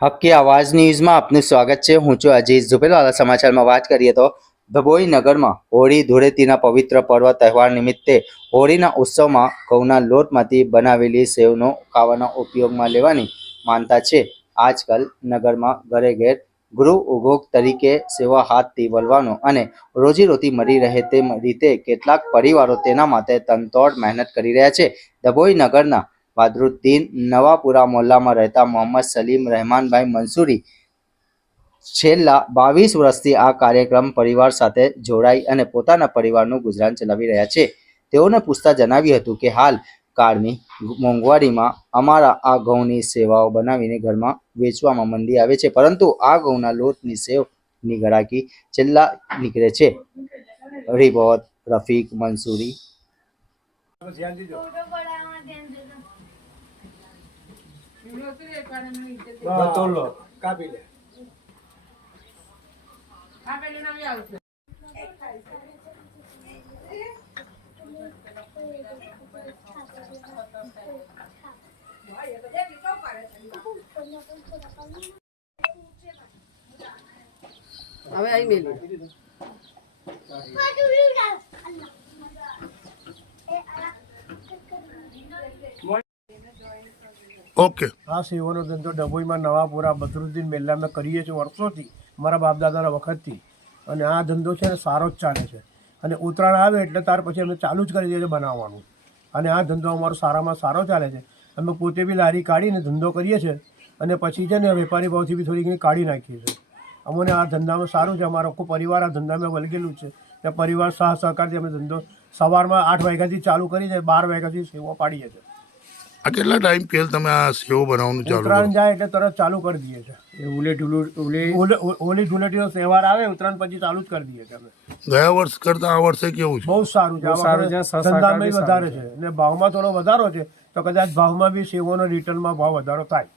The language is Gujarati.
હક્કી આવાજ ન્યૂઝમાં આપનું સ્વાગત છે। હું છું અજીત ઝુપેલવાલા। સમાચારમાં વાત કરીએ તો ધભોઈ નગરમાં હોળી ધૂળેટીના પવિત્ર પર્વ તહેવાર નિમિત્તે હોળીના ઉત્સવમાં ઘઉંના લોટમાંથી બનાવેલી સેવનો ખાવાના ઉપયોગમાં લેવાની માનતા છે। આજકાલ નગરમાં ઘરે ઘેર ગૃહ ઉદ્યોગ તરીકે સેવા હાથથી વળવાનો અને રોજીરોટી મળી રહે તે રીતે કેટલાક પરિવારો તેના માટે તનતોડ મહેનત કરી રહ્યા છે। ધભોઈ નગરના બદરુદ્દીન નવાપુરા મોહલ્લામાં રહેતા મોહમ્મદ સલીમ રહેમાનભાઈ મંસૂરી છેલ્લા 22 વર્ષથી આ કાર્યક્રમ પરિવાર સાથે જોડાઈ અને પોતાના પરિવારનું ગુજરાન ચલાવી રહ્યા છે। તેઓને પૂછતા જણાવ્યું હતું કે હાલ કાળની મોંઘવારીમાં અમારા આ ઘઉંની સેવાઓ બનાવીને ઘરમાં વેચવામાં મંદી આવે છે, પરંતુ આ ઘઉંના લોટની સેવની ગરાકી છેલ્લા નીકળે છે। રિપોર્ટ રફીક મંસૂરી। હવે આઈ મેલી ઓકે આ સેવાનો ધંધો ડભોઈમાં નવાપુરા બદરુદ્દીન મેલ્લામાં કરીએ છીએ વર્ષોથી, મારા બાપ દાદાના વખતથી। અને આ ધંધો છે ને સારો જ ચાલે છે। અને ઉત્તરાયણ આવે એટલે ત્યાર પછી અમે ચાલુ જ કરી દઈએ છીએ બનાવવાનું। અને આ ધંધો અમારો સારામાં સારો ચાલે છે। અમે પોતે બી લારી કાઢીને ધંધો કરીએ છીએ અને પછી છે ને વેપારી ભાવથી બી થોડી ઘણી કાઢી નાખીએ છીએ। અમને આ ધંધામાં સારું છે। અમારો આખો પરિવાર આ ધંધામાં વળગેલું છે। ત્યાં પરિવાર સહકારથી અમે ધંધો સવારમાં 8 વાગ્યાથી ચાલુ કરી છે, 12 વાગ્યાથી સેવો પાડીએ છીએ। આ કેટલા ટાઈમ પહેલ તમે આ સેવ બનાવવાનું ચાલુ ઉત્તરાયણ જાય એટલે તરત ચાલુ કરી દઈએ છીએ। હોળી ધૂળેટીનો તહેવાર આવે ઉત્તરાયણ પછી ચાલુ જ કરી દઈએ છીએ અમે। ગયા વર્ષ કરતા આ વર્ષે કેવું છે? બહુ સારું છે। ધંધામાં વધારે છે અને ભાવમાં થોડો વધારો છે, તો કદાચ ભાવમાં બી સેવોનો રિટર્નમાં ભાવ વધારો થાય।